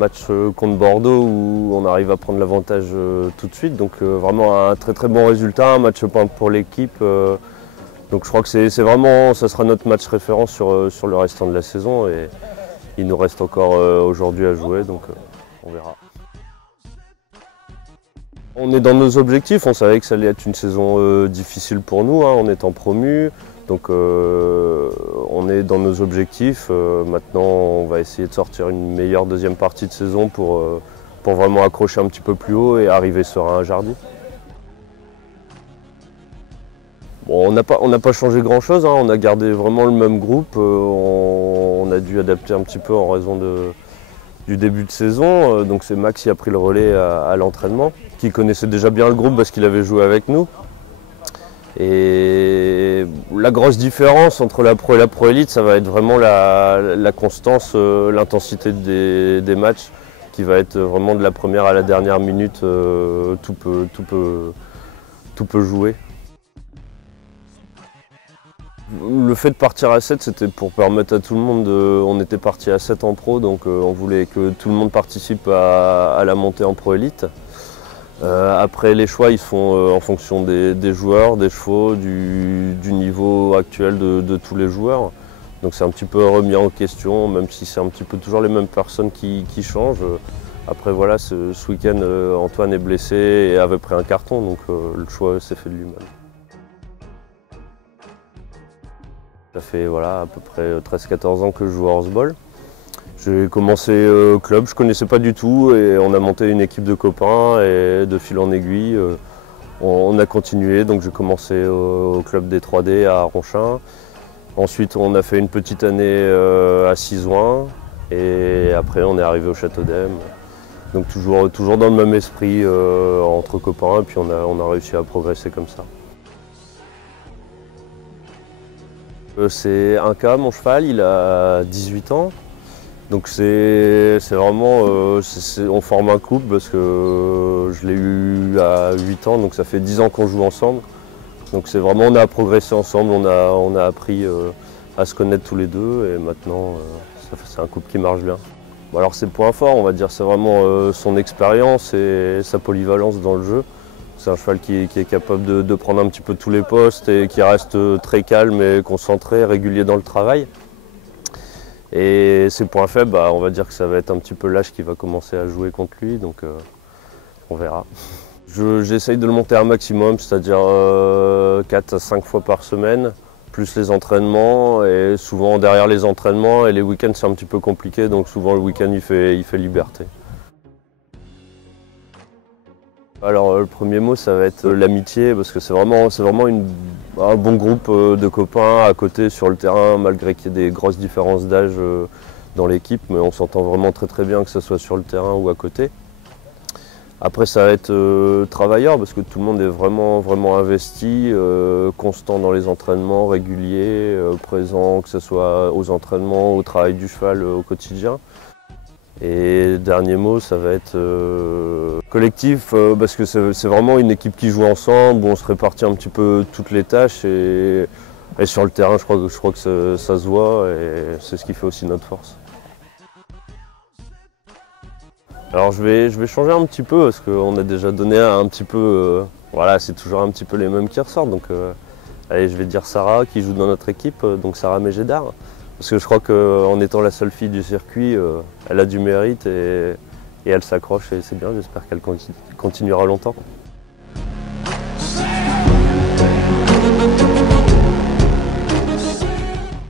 match contre Bordeaux où on arrive à prendre l'avantage tout de suite. Donc vraiment un très bon résultat, un match pour l'équipe. Donc je crois que c'est vraiment, ça sera notre match référence sur le restant de la saison. Et il nous reste encore aujourd'hui à jouer, donc on verra. On est dans nos objectifs, on savait que ça allait être une saison difficile pour nous en étant promus. Donc on est dans nos objectifs. Maintenant on va essayer de sortir une meilleure deuxième partie de saison pour vraiment accrocher un petit peu plus haut et arriver serein à Jardy. Bon, on n'a pas changé grand chose, on a gardé vraiment le même groupe. On a dû adapter un petit peu en raison du début de saison. Donc c'est Max qui a pris le relais à l'entraînement, qui connaissait déjà bien le groupe parce qu'il avait joué avec nous. Et la grosse différence entre la Pro et la Pro Elite, ça va être vraiment la constance, l'intensité des matchs, qui va être vraiment de la première à la dernière minute, tout peut jouer. Le fait de partir à 7, c'était pour permettre à tout le monde, on était parti à 7 en pro, donc on voulait que tout le monde participe à la montée en Pro Elite. Après les choix ils se font en fonction des joueurs, des chevaux, du niveau actuel de tous les joueurs. Donc c'est un petit peu remis en question, même si c'est un petit peu toujours les mêmes personnes qui changent. Après voilà, ce week-end Antoine est blessé et avait pris un carton, donc le choix s'est fait de lui-même. Ça fait voilà, à peu près 13-14 ans que je joue à Horseball. J'ai commencé au club, je ne connaissais pas du tout et on a monté une équipe de copains et de fil en aiguille, on a continué. Donc j'ai commencé au club des 3D à Ronchin. Ensuite on a fait une petite année à Sizouin et après on est arrivé au Château d'Em. Donc toujours dans le même esprit entre copains et puis on a réussi à progresser comme ça. C'est un cas, mon cheval, il a 18 ans. Donc c'est vraiment, on forme un couple parce que je l'ai eu à 8 ans, donc ça fait 10 ans qu'on joue ensemble. Donc c'est vraiment, on a progressé ensemble, on a appris à se connaître tous les deux et maintenant c'est un couple qui marche bien. Bon, alors ses points forts, on va dire, c'est vraiment son expérience et sa polyvalence dans le jeu. C'est un cheval qui est capable de prendre un petit peu tous les postes et qui reste très calme et concentré, régulier dans le travail. Et ses points faibles, on va dire que ça va être un petit peu l'âge qui va commencer à jouer contre lui, donc on verra. J'essaye de le monter un maximum, c'est-à-dire 4 à 5 fois par semaine, plus les entraînements, et souvent derrière les entraînements et les week-ends c'est un petit peu compliqué, donc souvent le week-end il fait liberté. Alors le premier mot ça va être l'amitié parce que c'est vraiment un bon groupe de copains à côté sur le terrain malgré qu'il y ait des grosses différences d'âge dans l'équipe, mais on s'entend vraiment très bien que ce soit sur le terrain ou à côté. Après ça va être travailleur parce que tout le monde est vraiment investi, constant dans les entraînements, régulier, présent que ce soit aux entraînements, au travail du cheval au quotidien. Et dernier mot, ça va être collectif, parce que c'est vraiment une équipe qui joue ensemble, où on se répartit un petit peu toutes les tâches et sur le terrain, je crois que ça se voit et c'est ce qui fait aussi notre force. Alors je vais changer un petit peu parce qu'on a déjà donné un petit peu, voilà, c'est toujours un petit peu les mêmes qui ressortent. Donc allez, je vais dire Sarah qui joue dans notre équipe, donc Sarah Mégédard. Parce que je crois qu'en étant la seule fille du circuit, elle a du mérite et elle s'accroche et c'est bien, j'espère qu'elle continuera longtemps.